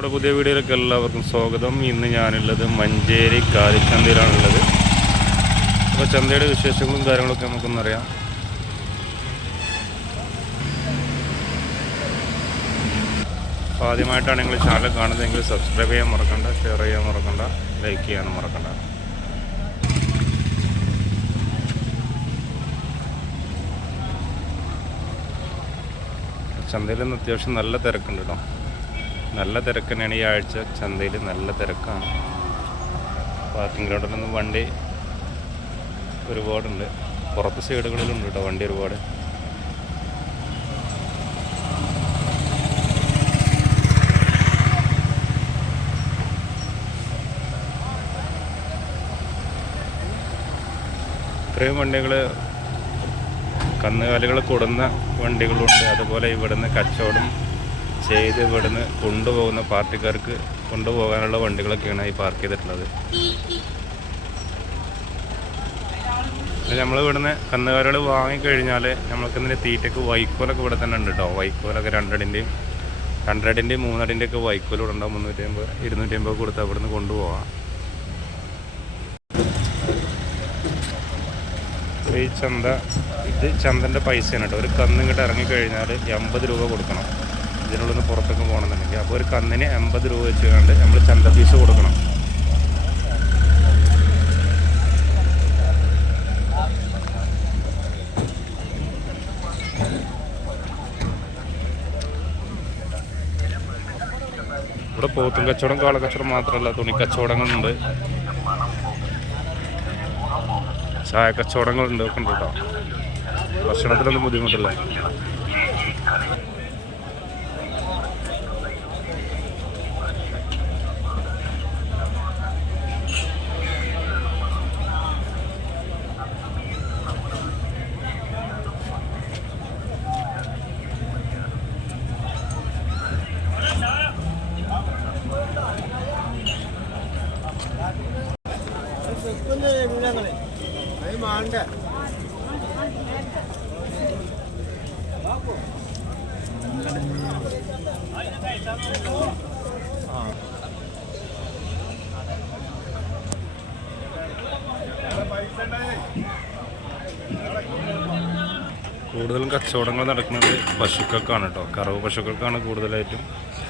നമ്മുടെ പുതിയ വീഡിയോയിലേക്ക് എല്ലാവർക്കും സ്വാഗതം. ഇന്ന് ഞാനുള്ളത് മഞ്ചേരി കാലിച്ചന്തയിലാണുള്ളത്. അപ്പോൾ ചന്തയുടെ വിശേഷങ്ങളും കാര്യങ്ങളൊക്കെ നമുക്കൊന്നറിയാം. അപ്പോൾ ആദ്യമായിട്ടാണ് നിങ്ങൾ ചാനൽ കാണുന്നതെങ്കിൽ സബ്സ്ക്രൈബ് ചെയ്യാൻ മറക്കണ്ട, ഷെയർ ചെയ്യാൻ മറക്കണ്ട, ലൈക്ക് ചെയ്യാനും മറക്കണ്ട. ചന്തയിൽ നിന്ന് അത്യാവശ്യം നല്ല തിരക്കുണ്ട് കേട്ടോ. നല്ല തിരക്ക് തന്നെയാണ് ഈ ആഴ്ച. ചന്തയിൽ നല്ല തിരക്കാണ്. പാർക്കിംഗ് ഗ്രൗണ്ടിലൊന്നും വണ്ടി ഒരുപാടുണ്ട്. പുറത്ത് സൈഡുകളിലുണ്ട് കേട്ടോ വണ്ടി ഒരുപാട്. ഇത്രയും വണ്ടികൾ, കന്നുകാലികൾ കൊടുന്ന വണ്ടികളുണ്ട്. അതുപോലെ ഇവിടുന്ന് കച്ചവടം ചെയ്ത് ഇവിടുന്ന് കൊണ്ടുപോകുന്ന പാർട്ടിക്കാർക്ക് കൊണ്ടുപോകാനുള്ള വണ്ടികളൊക്കെയാണ് ഈ പാർക്ക് ചെയ്തിട്ടുള്ളത്. നമ്മൾ ഇവിടുന്ന് കന്നുകാലികൾ വാങ്ങിക്കഴിഞ്ഞാൽ നമ്മൾക്കിതിന് തീറ്റയ്ക്ക് വൈക്കോലൊക്കെ ഇവിടെ തന്നെ ഉണ്ട് കേട്ടോ. വൈക്കോലൊക്കെ 2 അടിൻ്റെയും 2.5 അടിൻ്റെയും 3 അടിൻ്റെയൊക്കെ വൈക്കോൽ ഇവിടെ ഉണ്ടാവും. 350 250 കൊടുത്ത് അവിടുന്ന് കൊണ്ടുപോകാം. ഈ ചന്ത, ഇത് ചന്തൻ്റെ പൈസയാണ് കേട്ടോ. ഒരു കന്ന് ഇങ്ങോട്ട് ഇറങ്ങിക്കഴിഞ്ഞാൽ 80 രൂപ കൊടുക്കണം ഇതിനുള്ളിൽ നിന്ന് പുറത്തൊക്കെ പോകണമെന്നുണ്ടെങ്കിൽ. അപ്പോൾ ഒരു കന്നിന് 80 രൂപ വെച്ച് കണ്ട് നമ്മൾ ചന്ത ഫീസ് കൊടുക്കണം. ഇവിടെ പോത്തും കച്ചവടം, കാളക്കച്ചവടം മാത്രമല്ല തുണിക്കച്ചവടങ്ങളുണ്ട്, ചായ കച്ചവടങ്ങളുണ്ട്, ഒക്കെ ഉണ്ട് കേട്ടോ. ഭക്ഷണത്തിനൊന്നും ബുദ്ധിമുട്ടില്ല. കൂടുതലും കച്ചവടങ്ങൾ നടക്കുന്നത് പശുക്കൾക്കാണ് കേട്ടോ. കറവ് പശുക്കൾക്കാണ് കൂടുതലായിട്ടും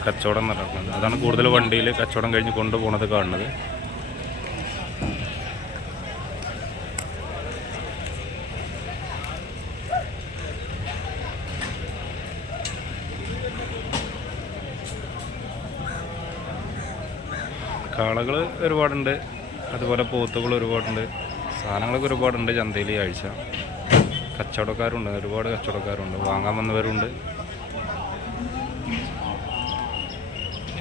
കച്ചവടം നടക്കുന്നത്. അതാണ് കൂടുതൽ വണ്ടിയിൽ കച്ചവടം കഴിഞ്ഞ് കൊണ്ടുപോകുന്നത് കാണുന്നത്. കാളകൾ ഒരുപാടുണ്ട്, അതുപോലെ പോത്തുകൾ ഒരുപാടുണ്ട്, സാധനങ്ങളൊക്കെ ഒരുപാടുണ്ട് ചന്തയിൽ ഈ ആഴ്ച. കച്ചവടക്കാരുണ്ട്, ഒരുപാട് കച്ചവടക്കാരുണ്ട്, വാങ്ങാൻ വന്നവരുണ്ട്.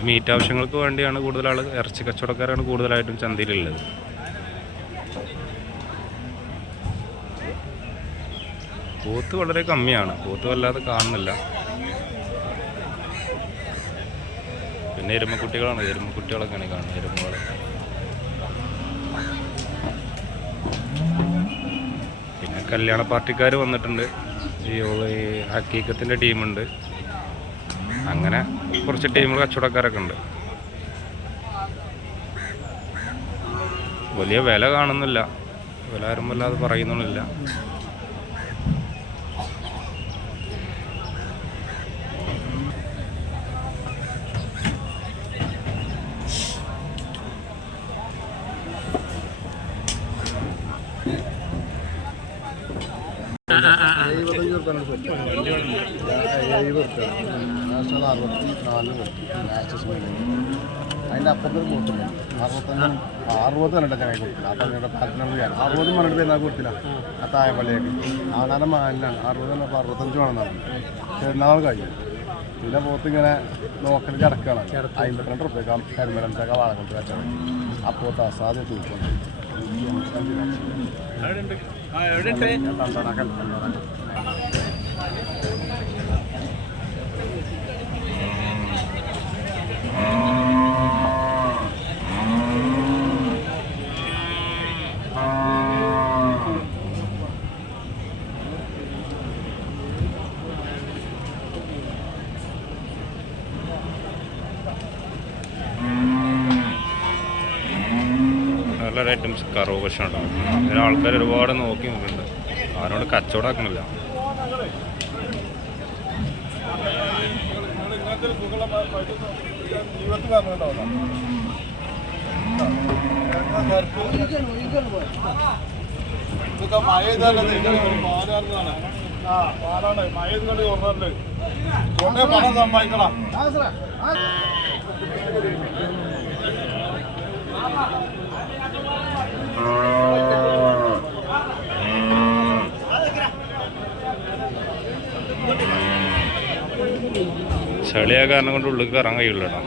മീറ്റ് ആവശ്യങ്ങൾക്ക് വേണ്ടിയാണ് കൂടുതൽ ആൾ, ഇറച്ചി കച്ചവടക്കാരാണ് കൂടുതലായിട്ടും ചന്തയിലുള്ളത്. പോത്ത് വളരെ കമ്മിയാണ്, പോത്ത് വല്ലാതെ കാണുന്നില്ല. പിന്നെ എരുമക്കുട്ടികളാണ്, എരുമക്കുട്ടികളൊക്കെയാണ് കാണുന്നത്, എരുമകൾ. പിന്നെ കല്യാണ പാർട്ടിക്കാർ വന്നിട്ടുണ്ട്. ഈ ഹക്കീക്കത്തിൻ്റെ ടീമുണ്ട്. അങ്ങനെ കുറച്ച് ടീമുകൾ കച്ചവടക്കാരൊക്കെ ഉണ്ട്. വലിയ വില കാണുന്നില്ല, വില ആരും വല്ലാതെ പറയുന്നൊന്നുമില്ല. അതിൻ്റെ അപ്പുറത്തൊരു ബോട്ടുണ്ട് 60 കണ്ടിട്ട് ചായ കൊടുത്തില്ല. അപ്പം നിങ്ങളുടെ 60 പറഞ്ഞിട്ട് എന്നാ കൊടുത്തില്ല. ആ തായപ്പള്ളിയൊക്കെ ആനാല മാലിനാണ് 60 65 വേണമെന്നാണ്. പെരുന്നാൾ കഴിയും. പിന്നെ പോത്ത് ഇങ്ങനെ നോക്കൽ കിടക്കുകയാണ്. 52 റുപ്യക്ക് കരിമലത്തേക്ക് വാഴ കൊണ്ട് വെച്ചാൽ ആ പോത്ത് അസാധ്യ തൂക്കം. നല്ലൊരു ഐറ്റംസ് കറവ് ഭക്ഷണം ഉണ്ടാവും. ഇതിന് ആൾക്കാർ ഒരുപാട് നോക്കി നിൽക്കുന്നുണ്ട്. ആരോട് കച്ചവടമാക്കണില്ല. പണം സമ്പാദിക്കണം. ചളിയായ കാരണം കൊണ്ട് ഉള്ളിൽ കയറാൻ കഴിയില്ല കേട്ടോ.